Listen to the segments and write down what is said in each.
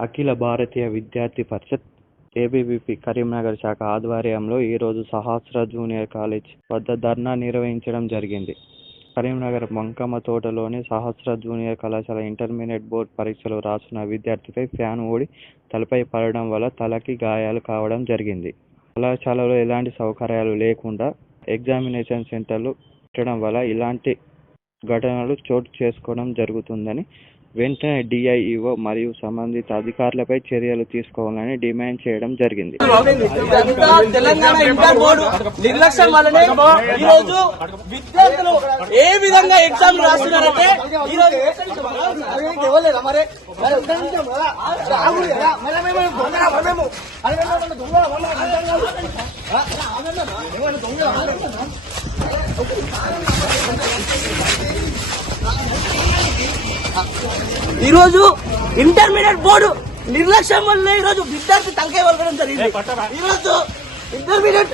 अखिल भारतीय विद्यार्थी परषत् ఏబీవీపీ కరీంనగర్ శాఖ ఆధ్వర్యంలో ఈరోజు సహస్ర జూనియర్ కాలేజ్ వద్ద ధర్నా నిర్వహించడం జరిగింది. కరీంనగర్ మంకమ్మ తోటలోని సహస్ర జూనియర్ కళాశాల ఇంటర్మీడియట్ బోర్డు పరీక్షలు రాసిన విద్యార్థిపై ఫ్యాన్ ఊడి తలపై పడడం వల్ల తలకి గాయాలు కావడం జరిగింది. కళాశాలలో ఎలాంటి సౌకర్యాలు లేకుండా ఎగ్జామినేషన్ సెంటర్లు పెట్టడం వల్ల ఇలాంటి ఘటనలు చోటు చేసుకోవడం జరుగుతుందని వెంటనే డిఐఈఓ మరియు సంబంధిత అధికారులపై చర్యలు తీసుకోవాలని డిమాండ్ చేయడం జరిగింది. తెలంగాణ ఇంటర్ బోర్డు నిర్లక్ష్యం వల్లనే ఈ రోజు విద్యార్థులు ఏ విధంగా ఎగ్జామ్ రాస్తున్నారంటే ఈ రోజు ఈ రోజు ఇంటర్మీడియట్ బోర్డు నిర్లక్ష్యం వల్ల ఈ రోజు విద్యార్థి తలకాయ వలకడం జరిగింది. ఈ రోజు ఇంటర్మీడియట్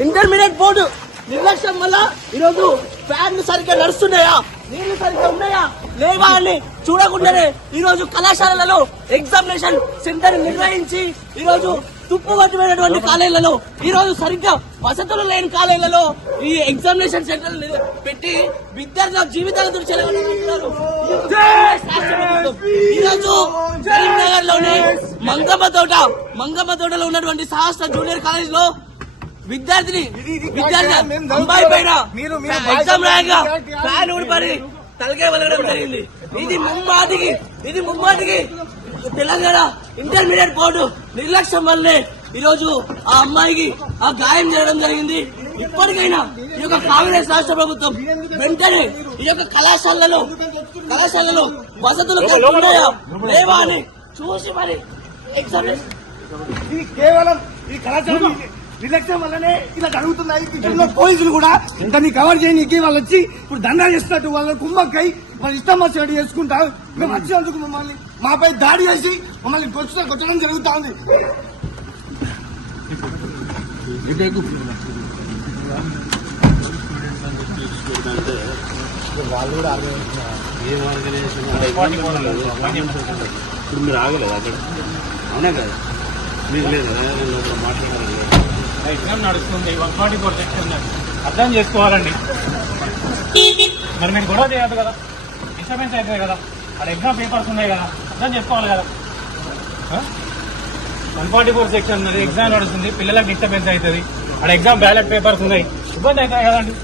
ఇంటర్మీడియట్ బోర్డు నిర్లక్ష్యం వల్ల ఈ రోజు ఫ్యాన్లు సరిగ్గా నడుస్తున్నాయా? నీళ్ళు సరిగ్గా ఉన్నాయా? లేవా అని చూడకుండానే ఈ రోజు కళాశాలలలో ఎగ్జామినేషన్ సెంటర్ నిర్వహించి ఈ రోజు తుప్పు పట్టిపోయినటువంటి కాలేజీలలో ఈ రోజు సరిగ్గా వసతులు లేని కాలేజీలలో ఈ ఎగ్జామినేషన్ సెంటర్ పెట్టి విద్యార్థుల జీవితాలతో చెలగొడుతున్నారు ఈ రోజు కరీంనగర్లోని మంగమ్మ తోట మంగమ్మ తోటలో ఉన్నటువంటి సహస్ర జూనియర్ కాలేజ్లో విద్యార్థిని విద్యార్థి అమ్మాయి పైన ఎగ్జామ్ రాయగా ఫ్యాన్ ఊడిపడి తలకే వెళ్ళడం జరిగింది. ఇది ముమ్మాటికి ఇది ముమ్మాటికి తెలంగాణ ఇంటర్మీడియట్ బోర్డు నిర్లక్ష్యం వల్లే ఈ రోజు ఆ అమ్మాయికి ఆ గాయం చేయడం జరిగింది. ఇప్పటికైనా ఈ యొక్క కాంగ్రెస్ రాష్ట్ర ప్రభుత్వం వెంటనే ఈ యొక్క కళాశాలలో కళాశాలలో వసతులు ఉన్నాయా? లేవా అని చూసి మరి ఎగ్జామినేషన్ కేవలం ఈ కళాశాల నిర్లక్ష్యం వల్లనే ఇలా జరుగుతున్నాయి. ఇతరులో పోలీసులు కూడా దాన్ని కవర్ చేయనీకి వాళ్ళు వచ్చి ఇప్పుడు దండా చేస్తున్నట్టు వాళ్ళ కుంభక్కై వాళ్ళు ఇష్టం వచ్చినట్టు చేసుకుంటారు. మేము వచ్చినందుకు మమ్మల్ని మాపై దాడి చేసి మమ్మల్ని కొట్ట కొట్టడం జరుగుతా ఉంది. ఇప్పుడు మీరు ఆగలేదు అక్కడ? అవునా కదా? మీరు లేదు? మాట్లాడాలి. ఎగ్జామ్ నడుస్తుంది వన్ ఫార్టీ ఫోర్ సెక్షన్ అర్థం చేసుకోవాలండి. మరి మీరు గొడవ చేయదు కదా? డిస్టర్బెన్స్ అవుతుంది కదా? అక్కడ ఎగ్జామ్ పేపర్స్ ఉన్నాయి కదా? అర్థం చేసుకోవాలి కదా? వన్ ఫార్టీ ఫోర్ సెక్షన్ ఉన్నది ఎగ్జామ్ నడుస్తుంది పిల్లలకు డిస్టర్బెన్స్ అవుతుంది. అక్కడ ఎగ్జామ్ బ్యాలెట్ పేపర్స్ ఉన్నాయి. ఇబ్బంది అవుతాయి కదండి.